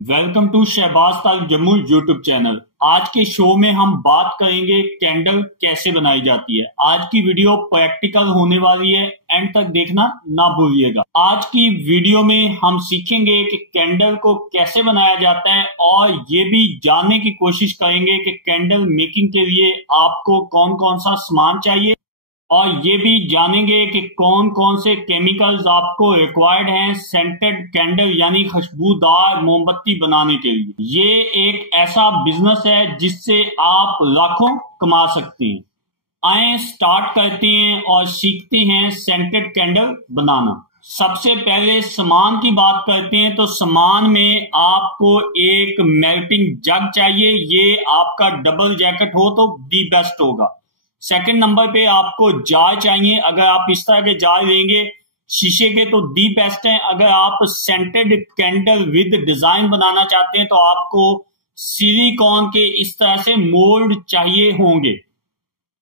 Welcome to Shahbaz ताल Jammu YouTube channel. आज के शो में हम बात करेंगे कैंडल कैसे बनाई जाती है। आज की वीडियो प्रैक्टिकल होने वाली है, एंड तक देखना ना भूलिएगा। आज की वीडियो में हम सीखेंगे कि कैंडल को कैसे बनाया जाता है और ये भी जानने की कोशिश करेंगे कि कैंडल मेकिंग के लिए आपको कौन कौन सा सामान चाहिए और ये भी जानेंगे कि कौन कौन से केमिकल्स आपको रिक्वायर्ड हैं सेंटेड कैंडल यानी खुशबूदार मोमबत्ती बनाने के लिए। ये एक ऐसा बिजनेस है जिससे आप लाखों कमा सकते हैं। आए स्टार्ट करते हैं और सीखते हैं सेंटेड कैंडल बनाना। सबसे पहले सामान की बात करते हैं तो सामान में आपको एक मेल्टिंग जग चाहिए। ये आपका डबल जैकेट हो तो दी बेस्ट होगा। सेकंड नंबर पे आपको जार चाहिए। अगर आप इस तरह के जार लेंगे शीशे के तो दी बेस्ट है। अगर आप सेंटेड कैंडल विद डिजाइन बनाना चाहते हैं तो आपको सिलिकॉन के इस तरह से मोल्ड चाहिए होंगे।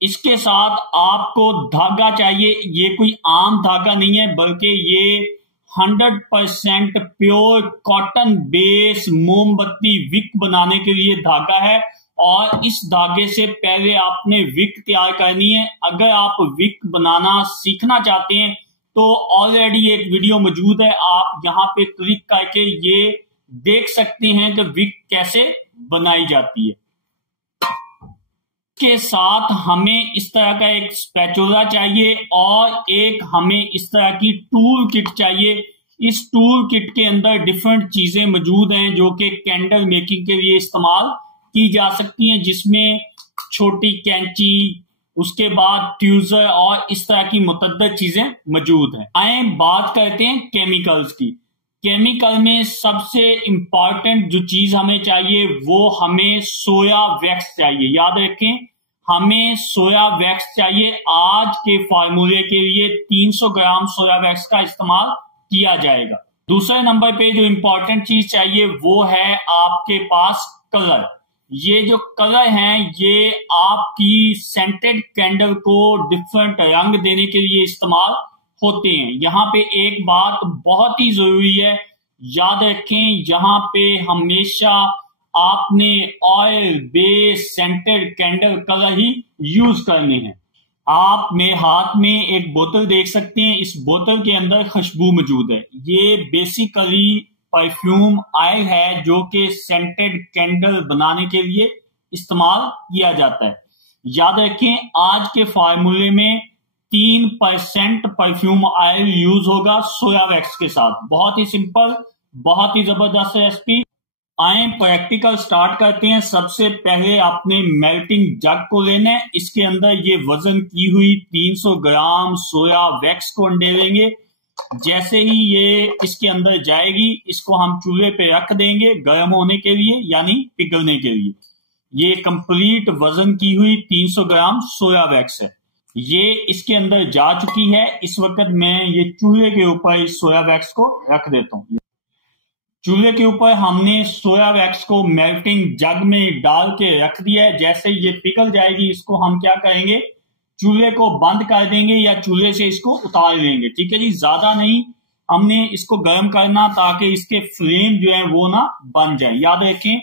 इसके साथ आपको धागा चाहिए। ये कोई आम धागा नहीं है बल्कि ये 100% प्योर कॉटन बेस मोमबत्ती विक बनाने के लिए धागा है और इस धागे से पहले आपने विक तैयार करनी है। अगर आप विक बनाना सीखना चाहते हैं तो ऑलरेडी एक वीडियो मौजूद है, आप यहाँ पे क्लिक करके ये देख सकते हैं कि विक कैसे बनाई जाती है। के साथ हमें इस तरह का एक स्पैचुला चाहिए और एक हमें इस तरह की टूल किट चाहिए। इस टूल किट के अंदर डिफरेंट चीजें मौजूद हैं जो कि कैंडल मेकिंग के लिए इस्तेमाल की जा सकती हैं, जिसमें छोटी कैंची, उसके बाद ट्यूजर और इस तरह की मुतद्दद चीजें मौजूद हैं। आए बात करते हैं केमिकल्स की। केमिकल में सबसे इंपॉर्टेंट जो चीज हमें चाहिए वो हमें सोया वैक्स चाहिए। याद रखें, हमें सोया वैक्स चाहिए। आज के फार्मूले के लिए 300 ग्राम सोया वैक्स का इस्तेमाल किया जाएगा। दूसरे नंबर पे जो इंपॉर्टेंट चीज चाहिए वो है आपके पास कलर। ये जो कलर हैं ये आपकी सेंटेड कैंडल को डिफरेंट रंग देने के लिए इस्तेमाल होते हैं। यहाँ पे एक बात बहुत ही जरूरी है, याद रखें, यहाँ पे हमेशा आपने oil base scented candle colour ही यूज करने हैं। आप मेरे हाथ में एक बोतल देख सकते हैं। इस बोतल के अंदर खुशबू मौजूद है। ये बेसिकली परफ्यूम ऑयल है जो कि सेंटेड कैंडल बनाने के लिए इस्तेमाल किया जाता है। याद रखें, आज के फार्मूले में 3% परफ्यूम ऑयल यूज होगा सोया वैक्स के साथ। बहुत ही सिंपल, बहुत ही जबरदस्त रेसिपी। आए प्रैक्टिकल स्टार्ट करते हैं। सबसे पहले आपने मेल्टिंग जग को लेना है। इसके अंदर ये वजन की हुई 300 ग्राम सोया वैक्स को अंडेलेंगे। जैसे ही ये इसके अंदर जाएगी इसको हम चूल्हे पे रख देंगे गर्म होने के लिए यानी पिघलने के लिए। ये कंप्लीट वजन की हुई 300 ग्राम सोया वैक्स है। ये इसके अंदर जा चुकी है। इस वक्त मैं ये चूल्हे के ऊपर इस सोया वैक्स को रख देता हूँ। चूल्हे के ऊपर हमने सोया वैक्स को मेल्टिंग जग में डाल के रख दिया है। जैसे ये पिघल जाएगी इसको हम क्या करेंगे, चूल्हे को बंद कर देंगे या चूल्हे से इसको उतार देंगे। ठीक है जी, ज्यादा नहीं हमने इसको गर्म करना ताकि इसके फ्लेम जो है वो ना बन जाए। याद रखें,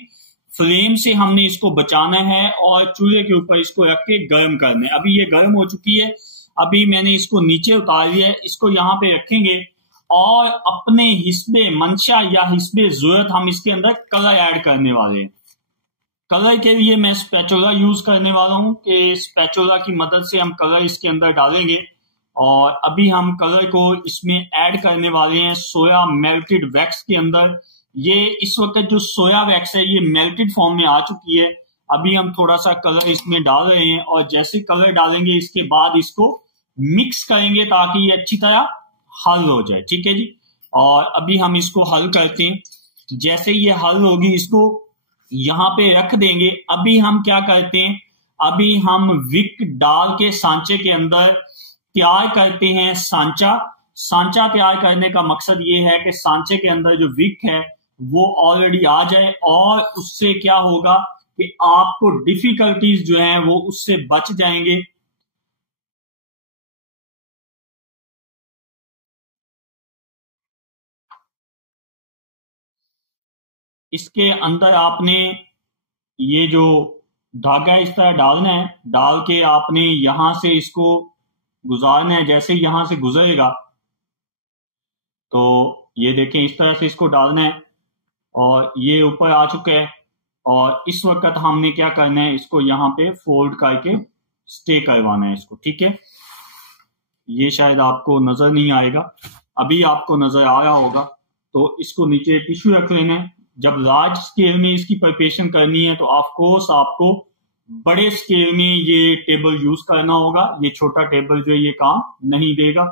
फ्लेम से हमने इसको बचाना है और चूल्हे के ऊपर इसको रख के गर्म करना है। अभी ये गर्म हो चुकी है। अभी मैंने इसको नीचे उतार दिया है। इसको यहाँ पे रखेंगे और अपने हिस्बे मंशा या हिस्बे जरूरत हम इसके अंदर कलर ऐड करने वाले हैं। कलर के लिए मैं स्पैचुला यूज करने वाला हूं कि स्पैचुला की मदद से हम कलर इसके अंदर डालेंगे। और अभी हम कलर को इसमें ऐड करने वाले हैं सोया मेल्टेड वैक्स के अंदर। ये इस वक्त जो सोया वैक्स है ये मेल्टेड फॉर्म में आ चुकी है। अभी हम थोड़ा सा कलर इसमें डाल रहे हैं और जैसे कलर डालेंगे इसके बाद इसको मिक्स करेंगे ताकि ये अच्छी तरह हल हो जाए। ठीक है जी, और अभी हम इसको हल करते हैं। जैसे ये हल होगी इसको यहाँ पे रख देंगे। अभी हम क्या करते हैं, अभी हम विक डाल के सांचे के अंदर तैयार करते हैं सांचा। सांचा तैयार करने का मकसद ये है कि सांचे के अंदर जो विक है वो ऑलरेडी आ जाए और उससे क्या होगा कि आपको डिफिकल्टीज जो है वो उससे बच जाएंगे। इसके अंदर आपने ये जो धागा इस तरह डालना है, डाल के आपने यहां से इसको गुजारना है। जैसे यहां से गुजरेगा तो ये देखें इस तरह से इसको डालना है और ये ऊपर आ चुका है। और इस वक्त हमने क्या करना है, इसको यहाँ पे फोल्ड करके स्टे करवाना है इसको, ठीक है। ये शायद आपको नजर नहीं आएगा, अभी आपको नजर आ रहा होगा। तो इसको नीचे टिश्यू रख लेना है। जब लार्ज स्केल में इसकी प्रिपरेशन करनी है तो ऑफ कोर्स आपको बड़े स्केल में ये टेबल यूज करना होगा। ये छोटा टेबल जो है ये काम नहीं देगा।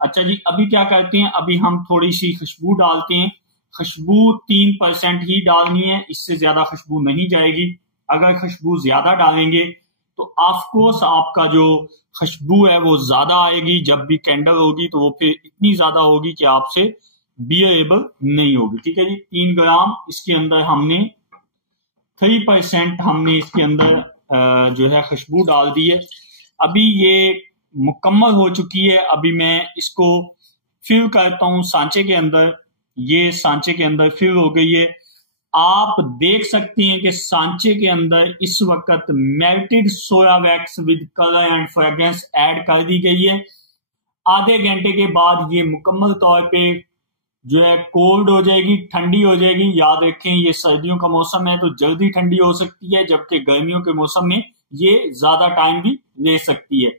अच्छा जी, अभी क्या करते हैं, अभी हम थोड़ी सी खुशबू डालते हैं। खुशबू 3% ही डालनी है, इससे ज्यादा खुशबू नहीं जाएगी। अगर खुशबू ज्यादा डालेंगे तो ऑफकोर्स आपका जो खुशबू है वो ज्यादा आएगी। जब भी कैंडल होगी तो वो फिर इतनी ज्यादा होगी कि आपसे बियरेबल नहीं होगी, ठीक है जी। 3 ग्राम इसके अंदर हमने 3% हमने इसके अंदर जो है खुशबू डाल दी है। अभी ये मुकम्मल हो चुकी है। अभी मैं इसको फिल करता हूं सांचे के अंदर। ये सांचे के अंदर फिल हो गई है। आप देख सकते हैं कि सांचे के अंदर इस वक्त melted soya wax with colour and fragrance add कर दी गई है। आधे घंटे के बाद ये मुकम्मल तौर पे जो है कोल्ड हो जाएगी, ठंडी हो जाएगी। याद रखें ये सर्दियों का मौसम है तो जल्दी ठंडी हो सकती है, जबकि गर्मियों के मौसम में ये ज्यादा टाइम भी ले सकती है।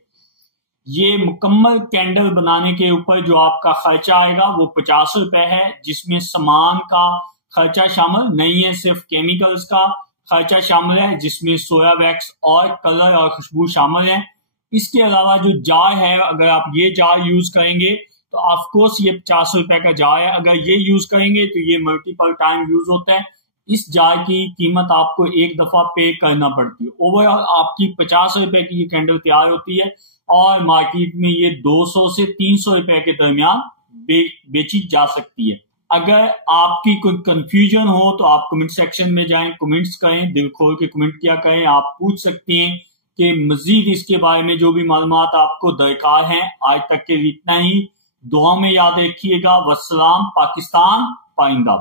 ये मुकम्मल कैंडल बनाने के ऊपर जो आपका खर्चा आएगा वो 50 रुपए है, जिसमें सामान का खर्चा शामिल नहीं है, सिर्फ केमिकल्स का खर्चा शामिल है, जिसमें सोया वैक्स और कलर और खुशबू शामिल है। इसके अलावा जो जार है, अगर आप ये जार यूज करेंगे तो ऑफकोर्स ये 50 रुपए का जार है। अगर ये यूज करेंगे तो ये मल्टीपल टाइम यूज होता है। इस जार की कीमत आपको एक दफा पे करना पड़ती है। ओवरऑल आपकी 50 रुपए की ये कैंडल तैयार होती है और मार्केट में ये 200 से 300 रुपए के दरमियान बेची जा सकती है। अगर आपकी कोई कंफ्यूजन हो तो आप कमेंट सेक्शन में जाएं, कमेंट्स करें, दिल खोल के कमेंट किया करें। आप पूछ सकते हैं कि मजीद इसके बारे में जो भी मालूमात आपको दरकार है। आज तक के लिए इतना ही। दुआ में याद रखिएगा। वस्सलाम। पाकिस्तान पाइंदा।